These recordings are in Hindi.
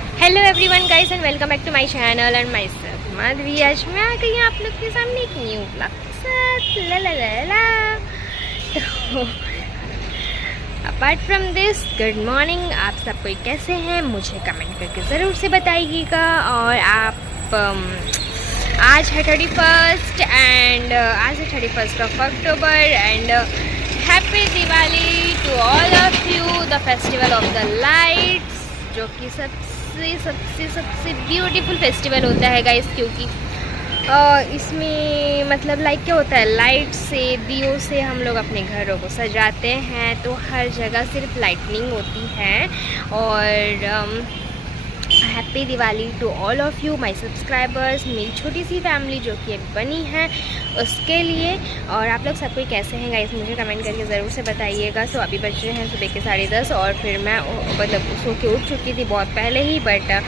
Hello everyone guys and welcome back to my channel and my self Madhavi. आज मैं आ गई आप लोग के सामने एक न्यू ब्लॉग के साथ। ला ला ला ला। तो apart from this, good morning. आप सब कोई कैसे हैं मुझे कमेंट करके ज़रूर से बताइएगा। और आप आज है 31 एंड आज है 31 of October and happy Diwali to all of you, the festival of the lights, जो कि सबसे ब्यूटीफुल फेस्टिवल होता है गाइस। क्योंकि इसमें मतलब लाइक क्या होता है, लाइट से, दियों से हम लोग अपने घरों को सजाते हैं, तो हर जगह सिर्फ लाइटनिंग होती है। और happy Diwali to all of you my subscribers, मेरी छोटी सी फैमिली जो कि एक बनी है उसके लिए। और आप लोग सब कोई कैसे हैं गाइस, मुझे कमेंट करके ज़रूर से बताइएगा। सो अभी बज रहे हैं सुबह के 10:30 और फिर मैं मतलब सो के उठ चुकी थी बहुत पहले ही, बट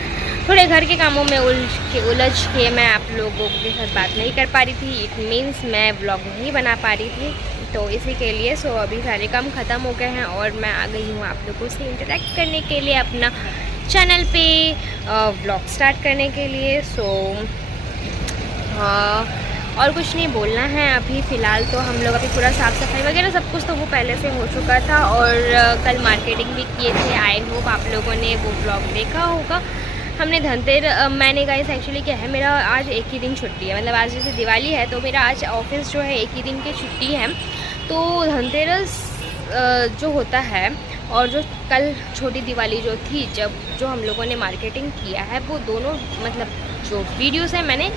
थोड़े घर के कामों में उलझ के मैं आप लोगों के साथ बात नहीं कर पा रही थी। इट मीन्स मैं व्लॉग नहीं बना पा रही थी, तो इसी के लिए सो अभी सारे काम ख़त्म हो गए हैं और मैं आ गई हूँ आप लोगों से इंटरेक्ट करने के लिए, अपना चैनल पे व्लॉग स्टार्ट करने के लिए। सो और कुछ नहीं बोलना है अभी फ़िलहाल। तो हम लोग अभी पूरा साफ़ सफाई वगैरह सब कुछ तो वो पहले से हो चुका था और कल मार्केटिंग भी किए थे। आई होप आप लोगों ने वो व्लॉग देखा होगा। हमने मैंने गाइस एक्चुअली क्या है, मेरा आज एक ही दिन छुट्टी है, मतलब आज जैसे दिवाली है तो मेरा आज ऑफिस जो है एक ही दिन की छुट्टी है। तो धनतेरस जो होता है और जो कल छोटी दिवाली जो थी, जो हम लोगों ने मार्केटिंग किया है, वो दोनों मतलब जो वीडियोस है मैंने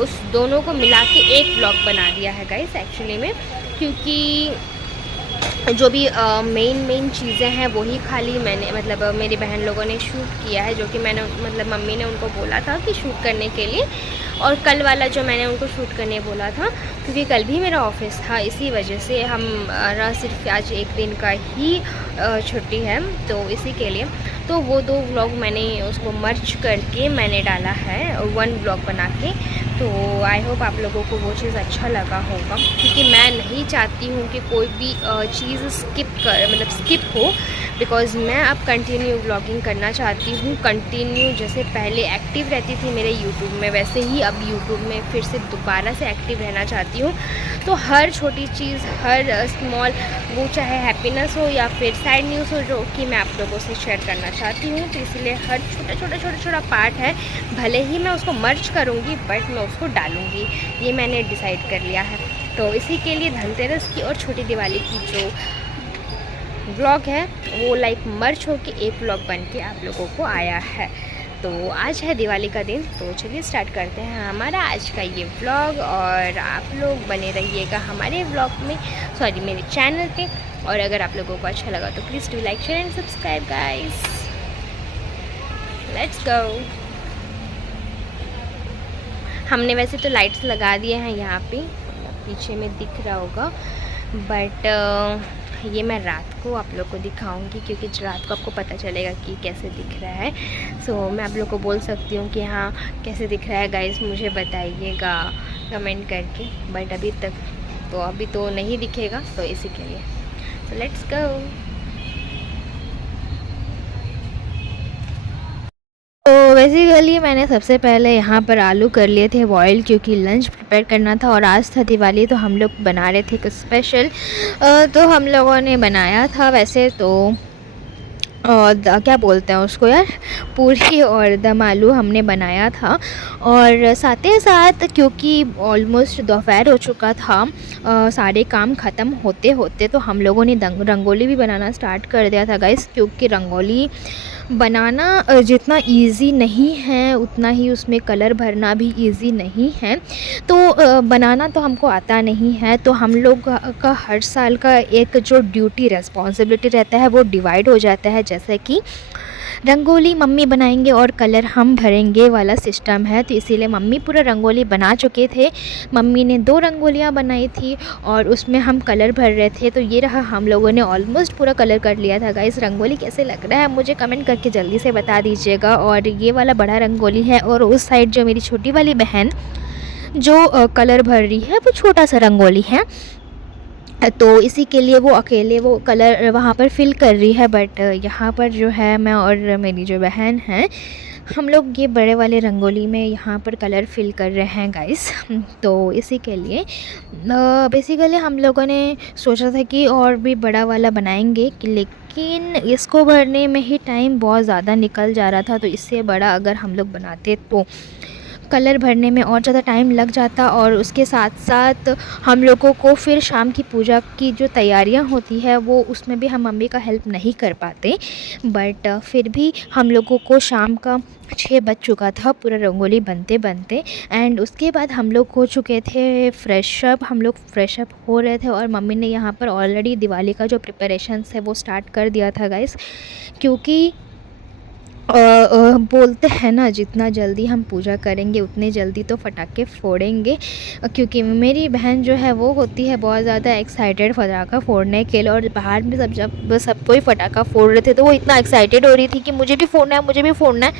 उस दोनों को मिला के एक ब्लॉग बना दिया है गाइस एक्चुअली में। क्योंकि जो भी मेन चीज़ें हैं वही खाली मैंने मतलब मेरी बहन लोगों ने शूट किया है, जो कि मैंने मतलब मम्मी ने उनको बोला था कि शूट करने के लिए। और कल वाला जो मैंने उनको शूट करने बोला था, क्योंकि कल भी मेरा ऑफिस था, इसी वजह से हमारा सिर्फ आज एक दिन का ही छुट्टी है, तो इसी के लिए तो वो दो व्लॉग मैंने उसको मर्ज करके मैंने डाला है वन व्लॉग बना के। तो आई होप आप लोगों को वो चीज़ अच्छा लगा होगा, क्योंकि मैं नहीं चाहती हूँ कि कोई भी चीज़ स्किप हो, बिकॉज़ मैं अब कंटिन्यू व्लॉगिंग करना चाहती हूँ। कंटिन्यू जैसे पहले एक्टिव रहती थी मेरे यूट्यूब में, वैसे ही अब यूट्यूब में फिर से दोबारा से एक्टिव रहना चाहती हूँ। तो हर छोटी चीज़, हर स्मॉल, वो चाहे हैप्पीनेस हो या फिर सैड न्यूज़ हो, जो कि मैं आप लोगों से शेयर करना चाहती हूँ। तो इसलिए हर छोटा पार्ट है, भले ही मैं उसको मर्ज करूँगी बट मैं उसको डालूँगी, ये मैंने डिसाइड कर लिया है। तो इसी के लिए धनतेरस की और छोटी दिवाली की जो व्लॉग है वो लाइक मर्ज होके एक व्लॉग बन के आप लोगों को आया है। तो आज है दिवाली का दिन, तो चलिए स्टार्ट करते हैं हमारा आज का ये व्लॉग। और आप लोग बने रहिएगा हमारे व्लॉग में, सॉरी मेरे चैनल पे। और अगर आप लोगों को अच्छा लगा तो please do like, share and subscribe guys. Let's go. हमने वैसे तो लाइट्स लगा दिए हैं यहाँ पे, पीछे में दिख रहा होगा, बट ये मैं रात को आप लोग को दिखाऊंगी, क्योंकि रात को आपको पता चलेगा कि कैसे दिख रहा है। सो मैं आप लोग को बोल सकती हूँ कि हाँ कैसे दिख रहा है गाइस, मुझे बताइएगा कमेंट करके। बट अभी तो नहीं दिखेगा, तो इसी के लिए सो लेट्स गो। तो बेसिकली मैंने सबसे पहले यहाँ पर आलू कर लिए थे बॉयल, क्योंकि लंच प्रिपेयर करना था और आज था दिवाली, तो हम लोग बना रहे थे कुछ स्पेशल। तो हम लोगों ने बनाया था वैसे तो क्या बोलते हैं उसको यार, पूरी और दम आलू हमने बनाया था। और साथ ही साथ क्योंकि ऑलमोस्ट दोपहर हो चुका था, सारे काम ख़त्म होते होते, तो हम लोगों ने रंगोली भी बनाना स्टार्ट कर दिया था गाइस। क्योंकि रंगोली बनाना जितना इजी नहीं है उतना ही उसमें कलर भरना भी इजी नहीं है। तो बनाना तो हमको आता नहीं है, तो हम लोग का हर साल का एक जो ड्यूटी रिस्पॉन्सिबिलिटी रहता है वो डिवाइड हो जाता है। जैसे कि रंगोली मम्मी बनाएंगे और कलर हम भरेंगे वाला सिस्टम है। तो इसीलिए मम्मी पूरा रंगोली बना चुके थे, मम्मी ने 2 रंगोलियाँ बनाई थी और उसमें हम कलर भर रहे थे। तो ये रहा, हम लोगों ने ऑलमोस्ट पूरा कलर कर लिया था गाइस। रंगोली कैसे लग रहा है मुझे कमेंट करके जल्दी से बता दीजिएगा। और ये वाला बड़ा रंगोली है, और उस साइड जो मेरी छोटी वाली बहन जो कलर भर रही है वो छोटा सा रंगोली है। तो इसी के लिए वो अकेले वो कलर वहाँ पर फिल कर रही है। बट यहाँ पर जो है मैं और मेरी जो बहन है, हम लोग ये बड़े वाले रंगोली में यहाँ पर कलर फिल कर रहे हैं गाइस। तो इसी के लिए बेसिकली हम लोगों ने सोचा था कि और भी बड़ा वाला बनाएंगे, लेकिन इसको भरने में ही टाइम बहुत ज़्यादा निकल जा रहा था। तो इससे बड़ा अगर हम लोग बनाते तो कलर भरने में और ज़्यादा टाइम लग जाता, और उसके साथ साथ हम लोगों को फिर शाम की पूजा की जो तैयारियां होती है वो उसमें भी हम मम्मी का हेल्प नहीं कर पाते। बट फिर भी हम लोगों को शाम का 6 बज चुका था पूरा रंगोली बनते बनते। एंड उसके बाद हम लोग हो चुके थे फ्रेश अप, हम लोग फ्रेश अप हो रहे थे और मम्मी ने यहाँ पर ऑलरेडी दिवाली का जो प्रिपरेशंस है वो स्टार्ट कर दिया था गाइस। क्योंकि बोलते हैं ना, जितना जल्दी हम पूजा करेंगे उतने जल्दी तो पटाखे फोड़ेंगे। क्योंकि मेरी बहन जो है वो होती है बहुत ज़्यादा एक्साइटेड पटाखा फोड़ने के लिए, और बाहर में जब सब कोई पटाखा फोड़ रहे थे तो वो इतना एक्साइटेड हो रही थी कि मुझे भी फोड़ना है, मुझे भी फोड़ना है।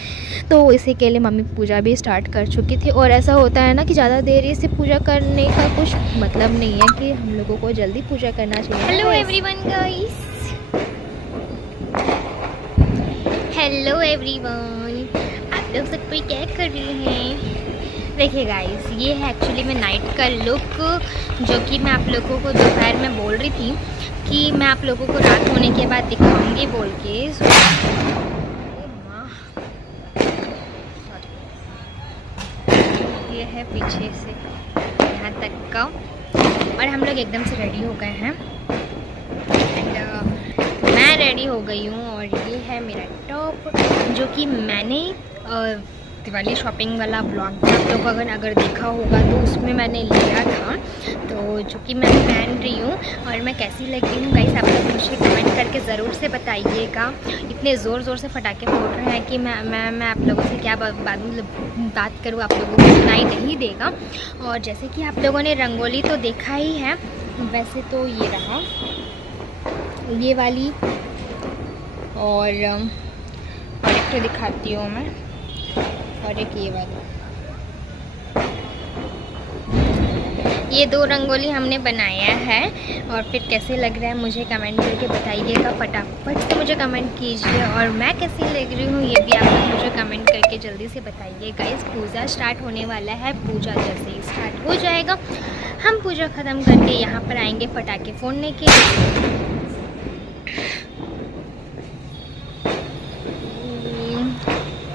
तो इसी के लिए मम्मी पूजा भी स्टार्ट कर चुकी थी। और ऐसा होता है ना कि ज़्यादा देरी से पूजा करने का कुछ मतलब नहीं है, कि हम लोगों को जल्दी पूजा करना चाहिए। Hello everyone guys, hello everyone, आप लोग सब कोई क्या कर रहे हैं? देखिए गाइस, ये है एक्चुअली में नाइट का लुक, जो कि मैं आप लोगों को दोपहर में बोल रही थी कि मैं आप लोगों को रात होने के बाद दिखाऊंगी बोल के। ये है पीछे से यहाँ तक का, और हम लोग एकदम से रेडी हो गए हैं। मैं रेडी हो गई हूँ, और ये है मेरा टॉप, जो कि मैंने दिवाली शॉपिंग वाला ब्लॉग आप लोग अगर देखा होगा तो उसमें मैंने लिया था। तो जो कि मैं पहन रही हूँ, और मैं कैसी लग रही हूँ गाइस आप लोग मुझे कमेंट करके ज़रूर से बताइएगा। इतने ज़ोर ज़ोर से पटाखे फोड़ रहे हैं कि मैं आप लोगों से क्या बात करूँ, आप लोगों को सुनाई नहीं देगा। और जैसे कि आप लोगों ने रंगोली तो देखा ही है, वैसे तो ये रहा ये वाली, और एक तो दिखाती हूँ मैं, और एक ये वाली। ये 2 रंगोली हमने बनाया है, और फिर कैसे लग रहा है मुझे कमेंट करके बताइएगा। फटाफट से मुझे कमेंट कीजिए, और मैं कैसी लग रही हूँ ये भी आप लोग मुझे कमेंट करके जल्दी से बताइए गाइस। पूजा स्टार्ट होने वाला है, पूजा जैसे ही स्टार्ट हो जाएगा हम पूजा ख़त्म करके यहाँ पर आएंगे पटाखे फोड़ने के लिए।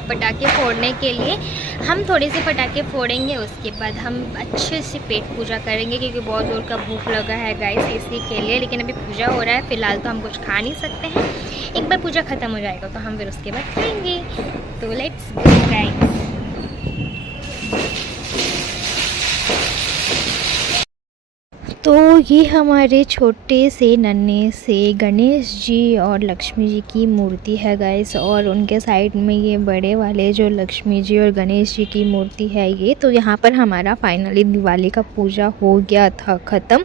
पटाखे फोड़ने के लिए हम थोड़े से पटाखे फोड़ेंगे, उसके बाद हम अच्छे से पेट पूजा करेंगे, क्योंकि बहुत ज़ोर का भूख लगा है गाइस इसी के लिए। लेकिन अभी पूजा हो रहा है, फ़िलहाल तो हम कुछ खा नहीं सकते हैं। एक बार पूजा ख़त्म हो जाएगा तो हम फिर उसके बाद खाएंगे। तो लेट्स गो गाइस। तो ये हमारे छोटे से नन्हे से गणेश जी और लक्ष्मी जी की मूर्ति है गाइस, और उनके साइड में ये बड़े वाले जो लक्ष्मी जी और गणेश जी की मूर्ति है ये। तो यहाँ पर हमारा फाइनली दिवाली का पूजा हो गया था ख़त्म।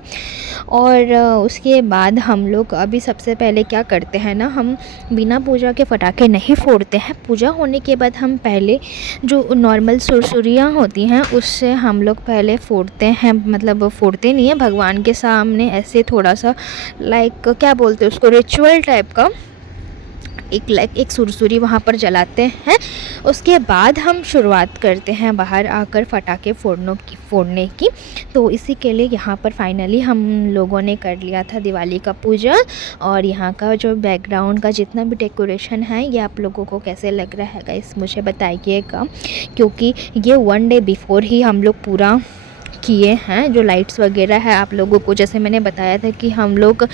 और उसके बाद हम लोग अभी सबसे पहले क्या करते हैं ना, हम बिना पूजा के पटाखे नहीं फोड़ते हैं। पूजा होने के बाद हम पहले जो नॉर्मल सुरसुरियाँ होती हैं उससे हम लोग पहले फोड़ते हैं, मतलब फोड़ते नहीं है, भगवान के सामने ऐसे थोड़ा सा लाइक क्या बोलते हैं उसको, रिचुअल टाइप का एक सुरसुरी वहाँ पर जलाते हैं। उसके बाद हम शुरुआत करते हैं बाहर आकर पटाखे फोड़ने की। तो इसी के लिए यहाँ पर फाइनली हम लोगों ने कर लिया था दिवाली का पूजा। और यहाँ का जो बैकग्राउंड का जितना भी डेकोरेशन है ये आप लोगों को कैसे लग रहा है गाइस मुझे बताइएगा, क्योंकि ये 1 डे बिफोर ही हम लोग पूरा किए हैं। जो लाइट्स वगैरह है आप लोगों को जैसे मैंने बताया था कि हम लोग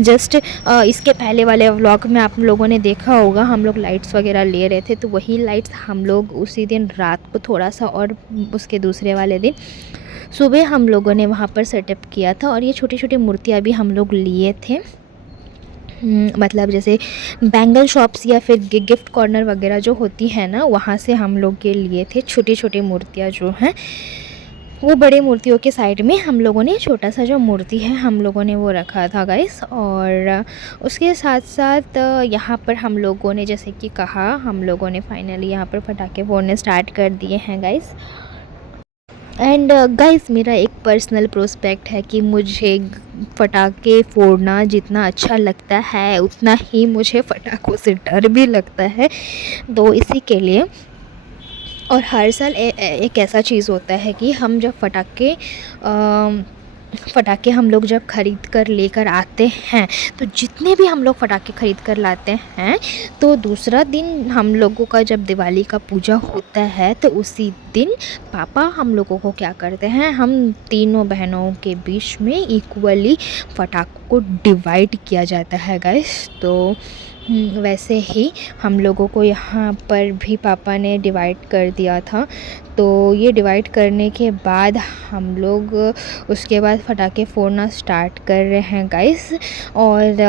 जस्ट इसके पहले वाले व्लॉग में आप लोगों ने देखा होगा, हम लोग लाइट्स वगैरह ले रहे थे। तो वही लाइट्स हम लोग उसी दिन रात को थोड़ा सा, और उसके दूसरे वाले दिन सुबह हम लोगों ने वहाँ पर सेटअप किया था। और ये छोटी छोटी मूर्तियाँ भी हम लोग लिए थे, मतलब जैसे बैंगल शॉप्स या फिर गिफ्ट कॉर्नर वगैरह जो होती है ना, वहाँ से हम लोग के लिए थे छोटी छोटी मूर्तियाँ जो हैं। वो बड़ी मूर्तियों के साइड में हम लोगों ने छोटा सा जो मूर्ति है हम लोगों ने वो रखा था गाइस। और उसके साथ साथ यहाँ पर हम लोगों ने जैसे कि कहा, हम लोगों ने फाइनली यहाँ पर पटाखे फोड़ने स्टार्ट कर दिए हैं गाइस। एंड गाइस मेरा एक पर्सनल प्रोस्पेक्ट है कि मुझे पटाखे फोड़ना जितना अच्छा लगता है उतना ही मुझे पटाखों से डर भी लगता है। तो इसी के लिए और हर साल एक ऐसा चीज़ होता है कि हम जब पटाखे हम लोग जब ख़रीद कर लेकर आते हैं, तो जितने भी हम लोग पटाखे ख़रीद कर लाते हैं, तो दूसरा दिन हम लोगों का जब दिवाली का पूजा होता है तो उसी दिन पापा हम लोगों को क्या करते हैं, हम तीनों बहनों के बीच में इक्वली पटाखों को डिवाइड किया जाता है गाइस। तो वैसे ही हम लोगों को यहाँ पर भी पापा ने डिवाइड कर दिया था। तो ये डिवाइड करने के बाद हम लोग उसके बाद पटाखे फोड़ना स्टार्ट कर रहे हैं गाइस। और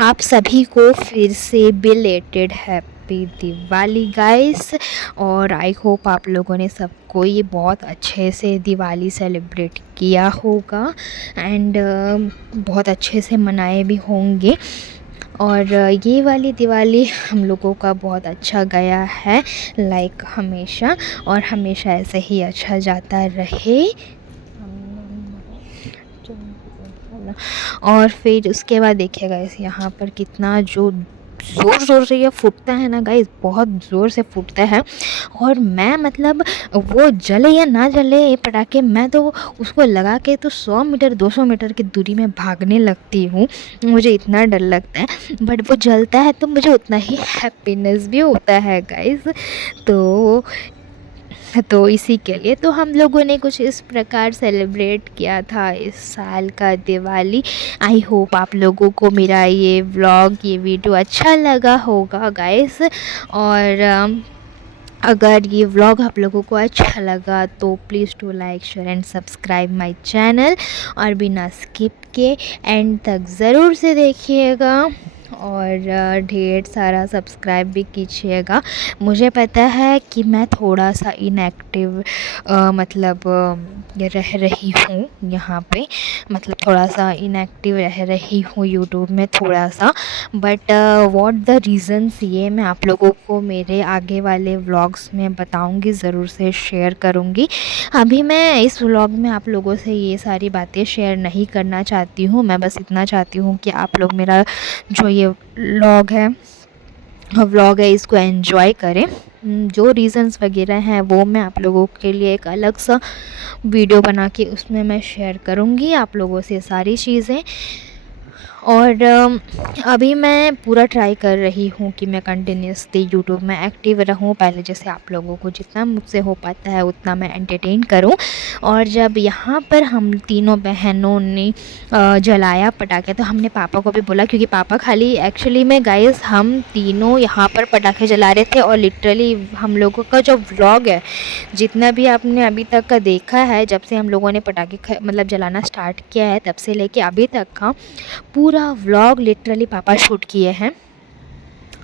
आप सभी को फिर से बिलेटेड हैप्पी दिवाली गाइस। और आई होप आप लोगों ने सबको ये बहुत अच्छे से दिवाली सेलिब्रेट किया होगा एंड बहुत अच्छे से मनाए भी होंगे। और ये वाली दिवाली हम लोगों का बहुत अच्छा गया है लाइक हमेशा, और हमेशा ऐसे ही अच्छा जाता रहे। और फिर उसके बाद देखिए गाइस यहाँ पर कितना जो ज़ोर से ये फूटता है ना गाइस, बहुत ज़ोर से फूटता है। और मैं मतलब वो जले या ना जले ये पटाखे, मैं तो उसको लगा के तो 100 मीटर 200 मीटर की दूरी में भागने लगती हूँ, मुझे इतना डर लगता है। बट वो जलता है तो मुझे उतना ही हैप्पीनेस भी होता है गाइस। तो इसी के लिए तो हम लोगों ने कुछ इस प्रकार सेलिब्रेट किया था इस साल का दिवाली। आई होप आप लोगों को मेरा ये व्लॉग ये वीडियो अच्छा लगा होगा गाइस। और अगर ये व्लॉग आप लोगों को अच्छा लगा तो please to like share and subscribe my channel, और बिना स्किप के एंड तक ज़रूर से देखिएगा और ढेर सारा सब्सक्राइब भी कीजिएगा। मुझे पता है कि मैं थोड़ा सा इनएक्टिव मतलब रह रही हूँ यहाँ पे, मतलब थोड़ा सा इनएक्टिव रह रही हूँ यूट्यूब में थोड़ा सा। बट व्हाट द रीज़न्स ये मैं आप लोगों को मेरे आगे वाले व्लॉग्स में बताऊँगी, ज़रूर से शेयर करूँगी। अभी मैं इस व्लॉग में आप लोगों से ये सारी बातें शेयर नहीं करना चाहती हूँ। मैं बस इतना चाहती हूँ कि आप लोग मेरा जो ये व्लॉग है इसको एंजॉय करें। जो रीज़न्स वगैरह हैं वो मैं आप लोगों के लिए एक अलग सा वीडियो बना के उसमें मैं शेयर करूँगी आप लोगों से सारी चीज़ें। और अभी मैं पूरा ट्राई कर रही हूँ कि मैं कंटिन्यूसली यूट्यूब में एक्टिव रहूँ, पहले जैसे आप लोगों को जितना मुझसे हो पाता है उतना मैं एंटरटेन करूँ। और जब यहाँ पर हम तीनों बहनों ने जलाया पटाखे तो हमने पापा को भी बोला, क्योंकि पापा खाली एक्चुअली में गाइस हम तीनों यहाँ पर पटाखे जला रहे थे। और लिटरली हम लोगों का जो व्लॉग है जितना भी आपने अभी तक का देखा है, जब से हम लोगों ने पटाखे मतलब जलाना स्टार्ट किया है तब से लेके अभी तक का पूरा व्लॉग लिटरली पापा शूट किए हैं।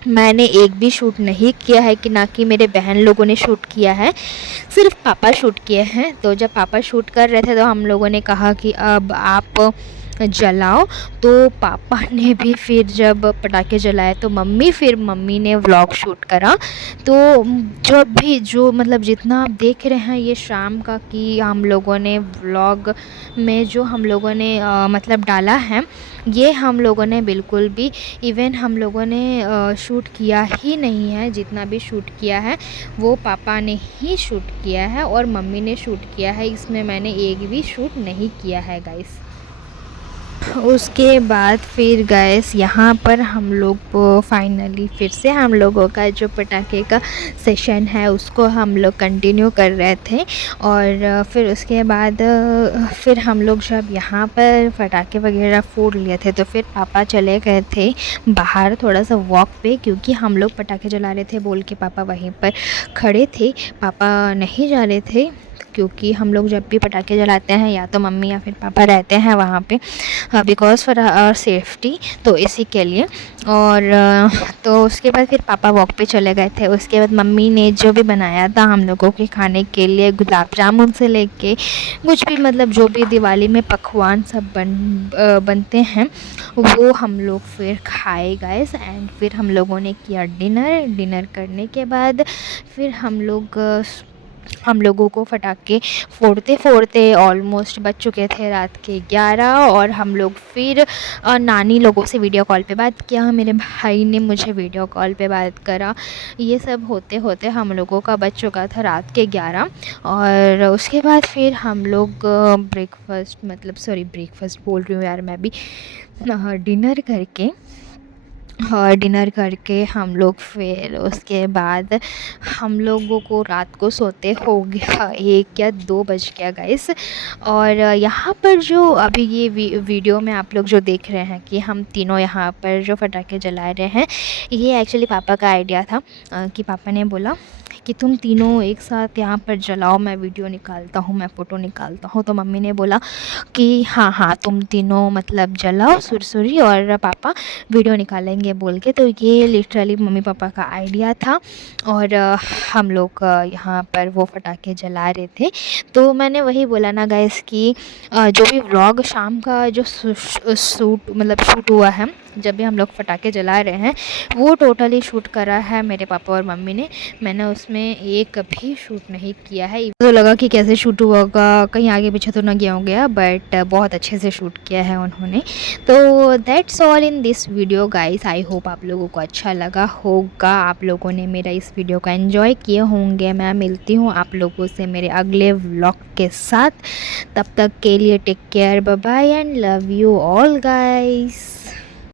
मैंने एक भी शूट नहीं किया है, कि ना कि मेरे बहन लोगों ने शूट किया है, सिर्फ पापा शूट किए हैं। तो जब पापा शूट कर रहे थे तो हम लोगों ने कहा कि अब आप जलाओ, तो पापा ने भी फिर जब पटाखे जलाए तो मम्मी ने व्लॉग शूट करा। तो जब भी जो मतलब जितना आप देख रहे हैं ये शाम का कि हम लोगों ने व्लॉग में जो हम लोगों ने मतलब डाला है, ये हम लोगों ने बिल्कुल भी इवन हम लोगों ने शूट किया ही नहीं है। जितना भी शूट किया है वो पापा ने ही शूट किया है और मम्मी ने शूट किया है, इसमें मैंने एक भी शूट नहीं किया है गाइस। उसके बाद फिर गैस यहाँ पर हम लोग फाइनली फिर से हम लोगों का जो पटाखे का सेशन है उसको हम लोग कंटिन्यू कर रहे थे। और फिर उसके बाद फिर हम लोग जब यहाँ पर पटाखे वगैरह फोड़ लिए थे तो फिर पापा चले गए थे बाहर थोड़ा सा वॉक पे, क्योंकि हम लोग पटाखे जला रहे थे बोल के पापा वहीं पर खड़े थे। पापा नहीं जा रहे थे क्योंकि हम लोग जब भी पटाखे जलाते हैं या तो मम्मी या फिर पापा रहते हैं वहाँ पे बिकॉज़ फॉर आवर सेफ्टी, तो इसी के लिए। और तो उसके बाद फिर पापा वॉक पे चले गए थे। उसके बाद मम्मी ने जो भी बनाया था हम लोगों के खाने के लिए, गुलाब जामुन से लेके कुछ भी मतलब जो भी दिवाली में पकवान सब बनते हैं वो हम लोग फिर खाए गाइस। एंड फिर हम लोगों ने किया डिनर करने के बाद फिर हम लोग हम लोगों को पटाखे फोड़ते फोड़ते ऑलमोस्ट बज चुके थे रात के 11 और हम लोग फिर नानी लोगों से वीडियो कॉल पे बात किया, मेरे भाई ने मुझे वीडियो कॉल पे बात करा। ये सब होते होते हम लोगों का बज चुका था रात के 11 और उसके बाद फिर हम लोग ब्रेकफास्ट बोल रही हूँ यार मैं भी, डिनर करके हम लोग फिर उसके बाद हम लोगों को रात को सोते हो गया 1 या 2 बज गया गाइस। और यहाँ पर जो अभी ये वीडियो में आप लोग जो देख रहे हैं कि हम तीनों यहाँ पर जो पटाखे जला रहे हैं, ये एक्चुअली पापा का आइडिया था कि पापा ने बोला कि तुम तीनों एक साथ यहाँ पर जलाओ, मैं वीडियो निकालता हूँ, मैं फ़ोटो निकालता हूँ। तो मम्मी ने बोला कि हाँ तुम तीनों मतलब जलाओ सुरसुरी और पापा वीडियो निकालेंगे बोल के। तो ये लिटरली मम्मी पापा का आइडिया था और हम लोग यहाँ पर वो पटाखे जला रहे थे। तो मैंने वही बोला ना गाइस कि जो भी व्लॉग शाम का जो शूट हुआ है, जब भी हम लोग पटाखे जला रहे हैं, वो टोटली शूट करा है मेरे पापा और मम्मी ने। मैंने उसमें एक भी शूट नहीं किया है। तो लगा कि कैसे शूट हुआ होगा, कहीं आगे पीछे तो ना गया, बट बहुत अच्छे से शूट किया है उन्होंने। तो that's all in this video guys. I hope आप लोगों को अच्छा लगा होगा, आप लोगों ने मेरा इस वीडियो को एंजॉय किए होंगे। मैं मिलती हूँ आप लोगों से मेरे अगले व्लॉग के साथ। तब तक के लिए take care, bye bye and love you all guys.